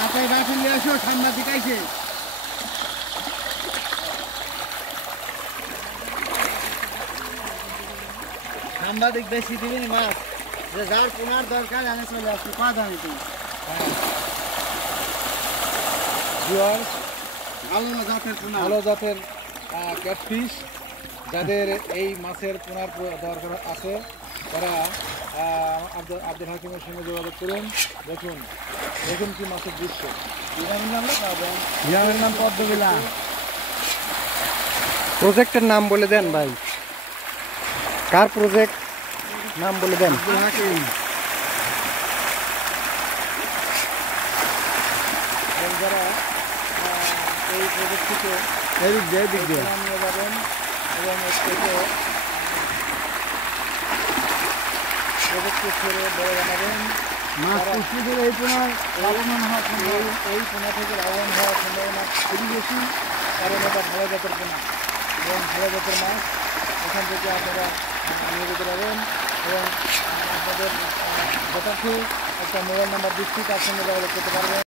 তাড়াতাড়ি বাসে নিয়ে আসো, সাংবাদিক আইছে। সাংবাদিক বেশি দিবি মাছ, যে যার পোনার দরকার আনে চলে আসছে, পা জানি তুমি ভালো জাতের ক্যাটফিশ যাদের এই মাছের পোনার দরকার আছে তারা আব্দুল হাকিমের সঙ্গে যোগাযোগ করুন। দেখুন দেখুন কি মাছের দৃশ্য। গ্রামের নাম পদ্মবিলা। প্রজেক্টের নাম বলে দেন ভাই, কার প্রজেক্ট নাম বলে দেন। আব্দুল হাকিম। এবং যারা এই প্রজেক্টটিকে এদিক দিয়ে এদিক দিয়ে নিয়ে যাবেন এবং প্রজেক্টকে ছেড়ে বড় বানাবেন, মাছ পুষ্টি করে এই পোনার লাভবান হওয়া সম্ভব। এই পোনা থেকে লাভবান হওয়ার সম্ভাবনা খুবই বেশি, কারণ এটা ভালো জাতের পোনা এবং ভালো জাতের মাছ। এখান থেকে আপনারা নিয়ে যেতে পারবেন এবং আপনাদের যথার্থ একটা মোবাইল নাম্বার দিচ্ছি, তার সঙ্গে যোগাযোগ করতে পারবেন।